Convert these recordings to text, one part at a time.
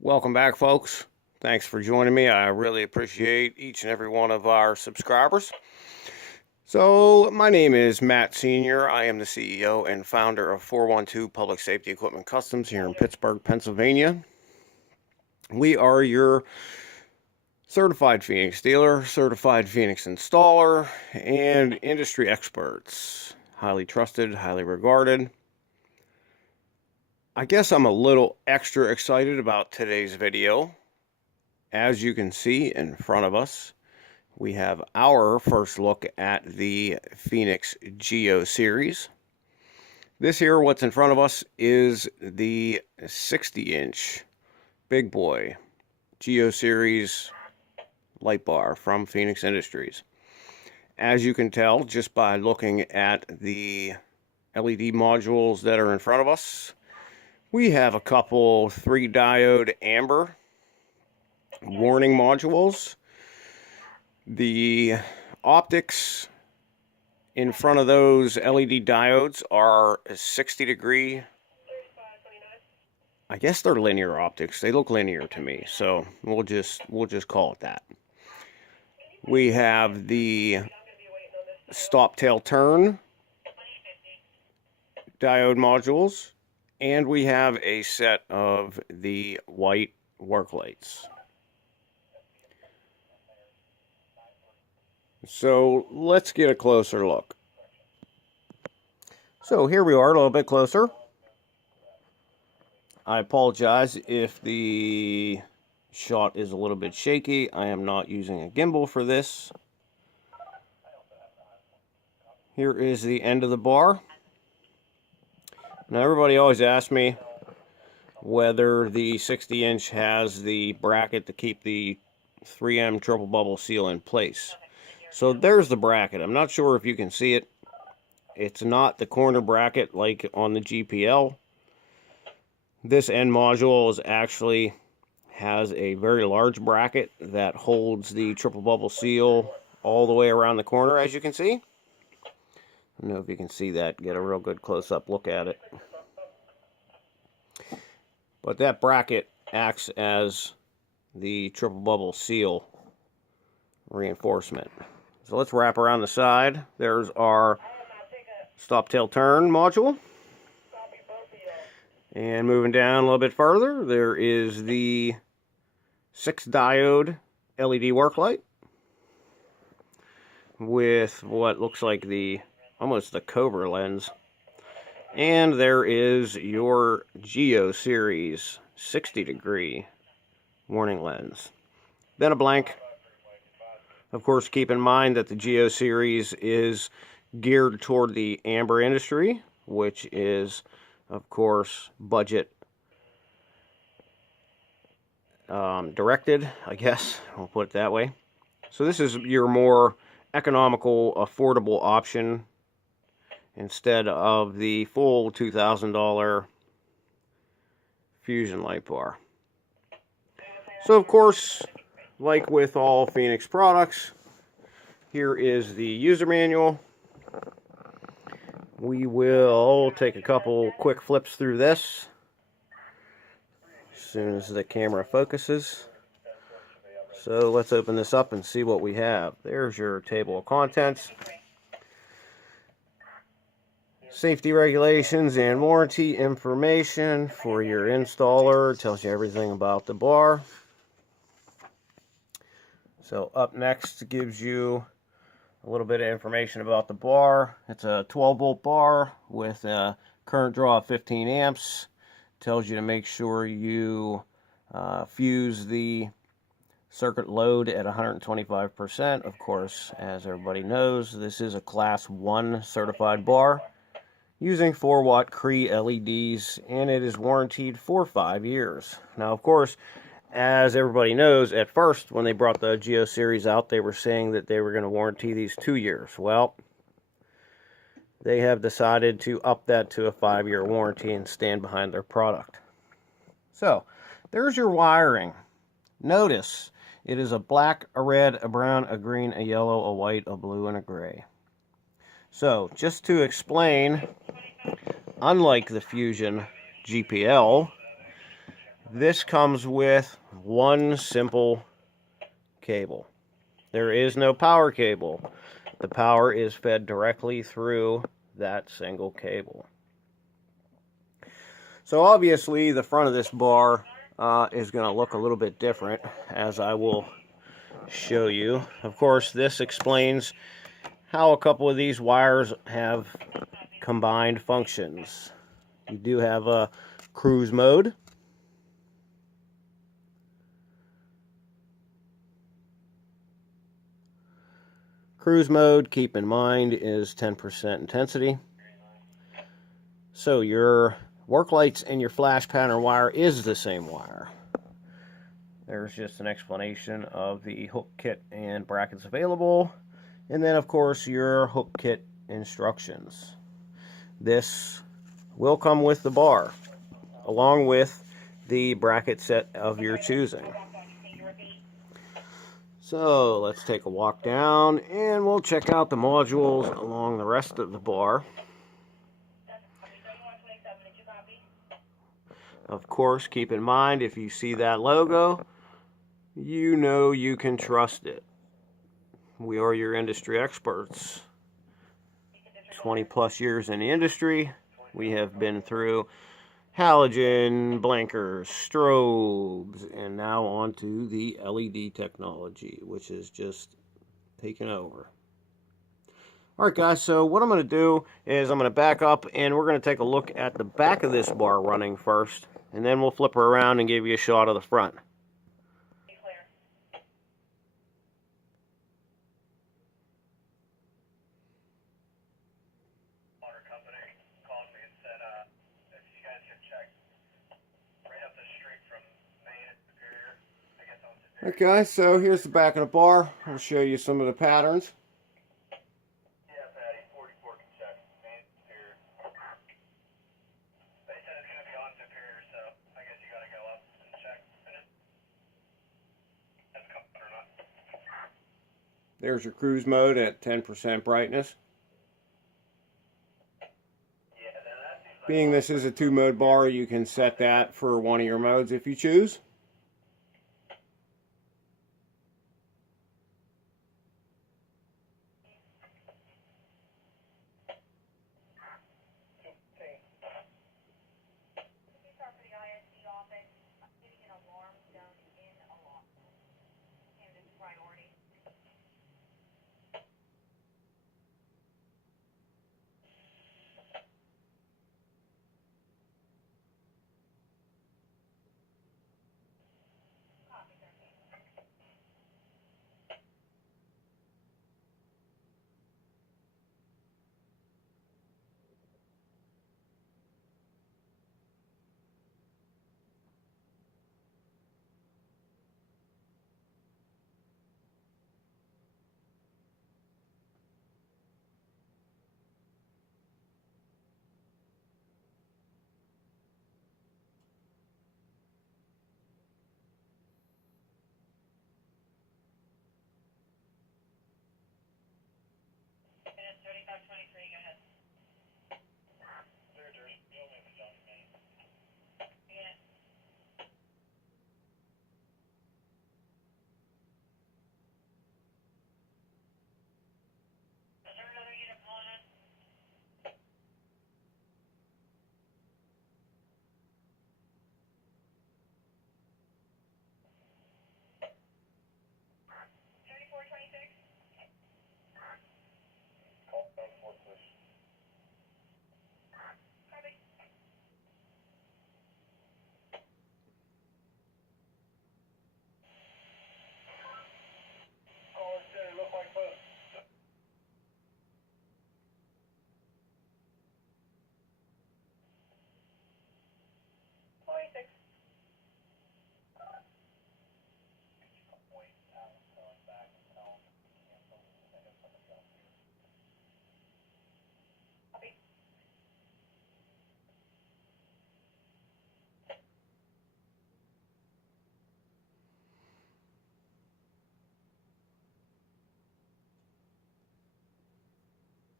Welcome back, folks. Thanks for joining me. I really appreciate each and every one of our subscribers. So, my name is Matt Sr. I am the CEO and founder of 412 Public Safety Equipment Customs here in Pittsburgh, Pennsylvania. We are your certified Feniex dealer, certified Feniex installer, and industry experts. Highly trusted, highly regarded. I guess I'm a little extra excited about today's video. As you can see in front of us, we have our first look at the Feniex GEO Series. This here, what's in front of us, is the 60-inch big boy GEO Series Light Bar from Feniex Industries. As you can tell just by looking at the LED modules that are in front of us, we have a couple 3-diode amber warning modules. The optics in front of those LED diodes are 60-degree. I guess they're linear optics. They look linear to me, so we'll just call it that. We have the stop tail turn diode modules, and we have a set of the white work lights. So let's get a closer look. So here we are, a little bit closer. I apologize if the shot is a little bit shaky. I am not using a gimbal for this. Here is the end of the bar. Now everybody always asks me whether the 60-inch has the bracket to keep the 3M triple bubble seal in place. So there's the bracket. I'm not sure if you can see it. It's not the corner bracket like on the GPL. This end module actually has a very large bracket that holds the triple bubble seal all the way around the corner, as you can see. I don't know if you can see that. Get a real good close-up look at it. But that bracket acts as the triple bubble seal reinforcement. So let's wrap around the side. There's our stop tail turn module. And moving down a little bit further, there is the 6-diode LED work light with what looks like almost the Cobra lens. And there is your GEO Series 60-degree warning lens. Then a blank. Of course, keep in mind that the GEO Series is geared toward the amber industry, which is, of course, budget directed, I guess. We'll put it that way. So this is your more economical, affordable option instead of the full $2,000 Fusion light bar. So, of course, like with all Feniex products, here is the user manual. We will take a couple quick flips through this as soon as the camera focuses. So let's open this up and see what we have. There's your table of contents. Safety regulations and warranty information for your installer. It tells you everything about the bar. So up next gives you a little bit of information about the bar. It's a 12-volt bar with a current draw of 15 amps. Tells you to make sure you fuse the circuit load at 125%. Of course, as everybody knows, this is a Class 1 certified bar using 4-watt Cree LEDs, and it is warranted for 5 years. Now, of course, as everybody knows, at first, when they brought the GEO Series out, they were saying that they were going to warranty these 2 years. Well, they have decided to up that to a 5-year warranty and stand behind their product. So, there's your wiring. Notice, it is a black, a red, a brown, a green, a yellow, a white, a blue, and a gray. So, just to explain, unlike the Fusion GPL, This comes with one simple cable. There is no power cable. The power is fed directly through that single cable. So obviously the front of this bar is going to look a little bit different, as I will show you. Of course, this explains how a couple of these wires have combined functions. You do have a cruise mode. Cruise mode, keep in mind, is 10% intensity. So your work lights and your flash pattern wire is the same wire. There's just an explanation of the hook kit and brackets available. And then, of course, your hook kit instructions. This will come with the bar, along with the bracket set of your choosing. So let's take a walk down and we'll check out the modules along the rest of the bar. Of course, keep in mind, if you see that logo, you know you can trust it. We are your industry experts. 20 plus years in the industry. We have been through halogen, blinkers, strobes, and now onto the LED technology, which is just taking over. Alright guys, so what I'm going to do is I'm going to back up and we're going to take a look at the back of this bar running first, and then we'll flip her around and give you a shot of the front. Okay, so here's the back of the bar. I'll show you some of the patterns. There's your cruise mode at 10% brightness. Being this is a 2-mode bar, you can set that for one of your modes if you choose.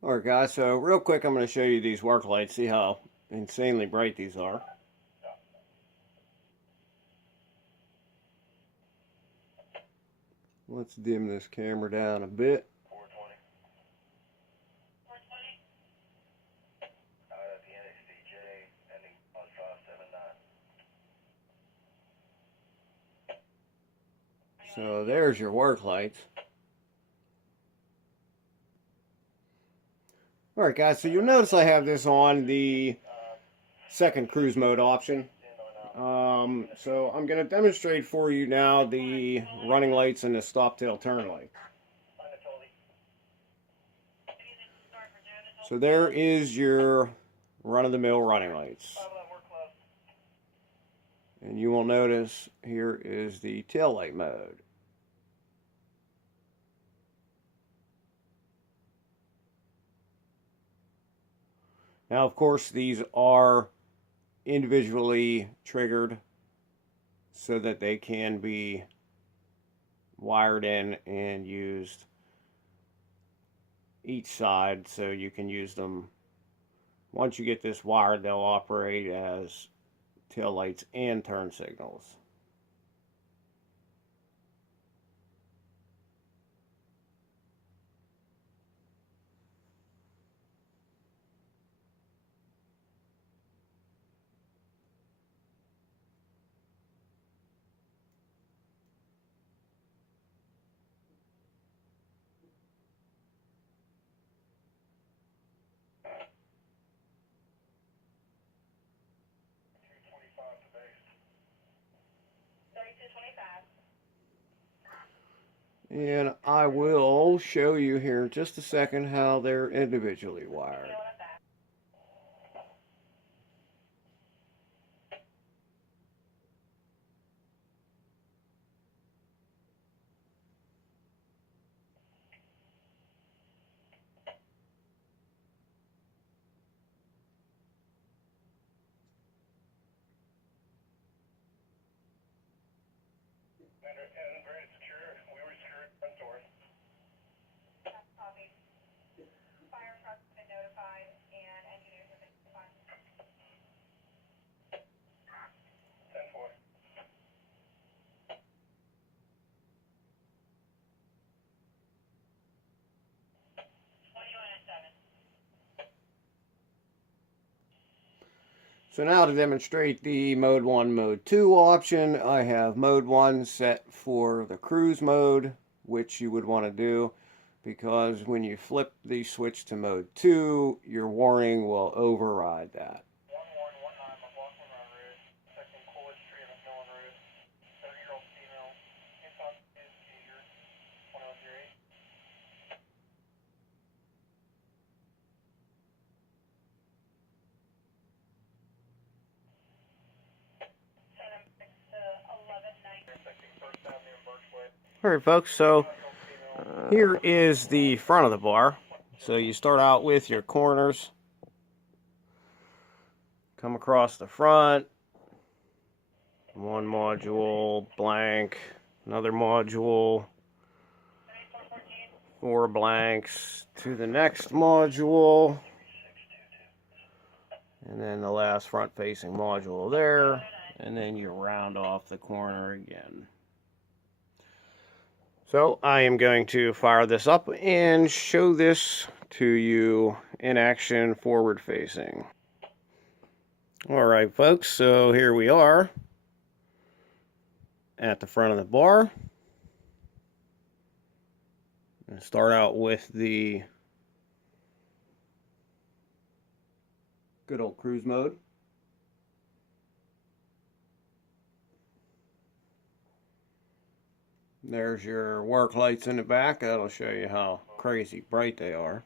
Alright guys, so real quick I'm going to show you these work lights, see how insanely bright these are. Let's dim this camera down a bit. 420. 420. Feniex DJ, ending on 579. So there's your work lights. Alright guys, so you'll notice I have this on the second cruise mode option. So I'm going to demonstrate for you now the running lights and the stop tail turn light. So there is your run-of-the-mill running lights. And you will notice here is the tail light mode. Now, of course, these are individually triggered so that they can be wired in and used each side, so you can use them. Once you get this wired, they'll operate as tail lights and turn signals. And I will show you here in just a second how they're individually wired. And very secure. We were secured front doors. Copy. Fire trucks have been notified and engineers have been notified. 10-4. 21-7. So now to demonstrate the Mode 1, Mode 2 option, I have Mode 1 set for the cruise mode, which you would want to do because when you flip the switch to Mode 2, your warning will override that. 1 warn, 1 I'm walking around roof, detecting coolest tree in a hill on roof, 30-year-old female, inside is seizure, 2108. Alright folks, so here is the front of the bar. So you start out with your corners, come across the front, one module, blank, another module, 4 blanks to the next module, and then the last front facing module there, and then you round off the corner again. So I am going to fire this up and show this to you in action forward facing. Alright folks, so here we are at the front of the bar. And start out with the good old cruise mode. There's your work lights in the back. That'll show you how crazy bright they are.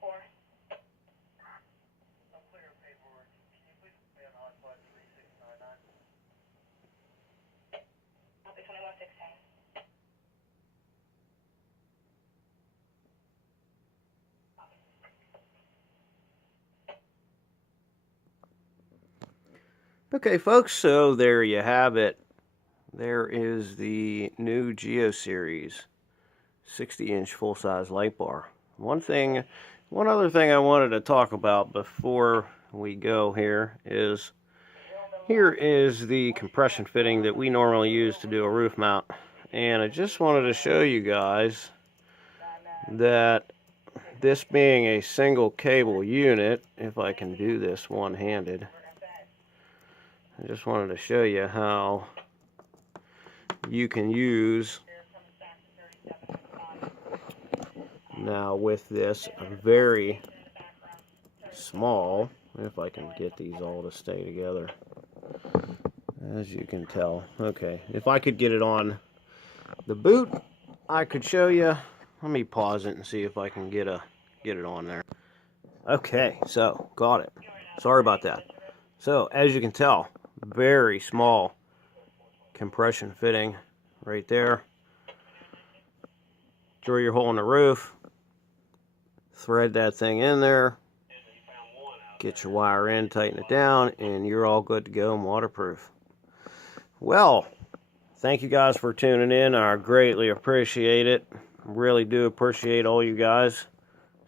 4. I'm clear of paperwork. Can you please put me on hotspot 3699? I'll be 2116. Okay, folks, so there you have it. There is the new GEO Series 60-inch full-size light bar. One other thing I wanted to talk about before we go here is the compression fitting that we normally use to do a roof mount. And I just wanted to show you guys that this being a single cable unit, if I can do this one-handed, I just wanted to show you how you can use now with this a very small, if I can get these all to stay together, as you can tell. Okay, if I could get it on the boot, I could show you. Let me pause it and see if I can get it on there. Okay, so got it. Sorry about that. So as you can tell, very small compression fitting right there. Drill your hole in the roof, thread that thing in there, get your wire in, tighten it down, and you're all good to go and waterproof. Well, thank you guys for tuning in. I greatly appreciate it. Really do appreciate all you guys,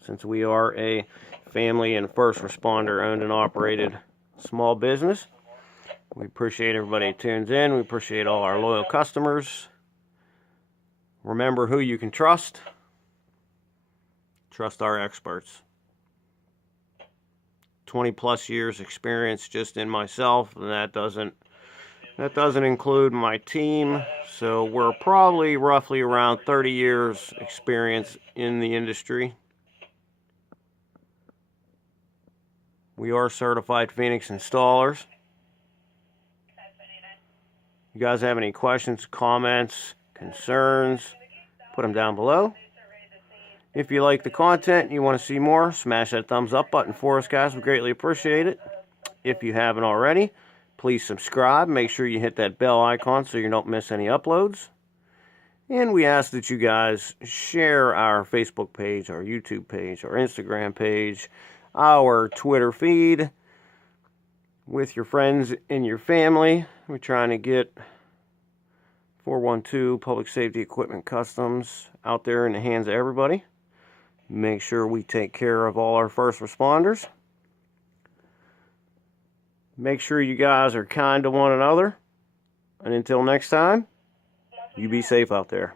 since we are a family and first responder owned and operated small business. We appreciate everybody who tunes in. We appreciate all our loyal customers. Remember who you can trust. Trust our experts. 20 plus years experience just in myself, and that doesn't include my team. So we're probably roughly around 30 years experience in the industry. We are certified Feniex installers. You guys have any questions, comments, concerns, put them down below. If you like the content and you want to see more, smash that thumbs up button for us, guys. We greatly appreciate it. If you haven't already, please subscribe. Make sure you hit that bell icon so you don't miss any uploads. And we ask that you guys share our Facebook page, our YouTube page, our Instagram page, our Twitter feed with your friends and your family. We're trying to get 412 Public Safety Equipment Customs out there in the hands of everybody. Make sure we take care of all our first responders. Make sure you guys are kind to one another. And until next time, you be safe out there.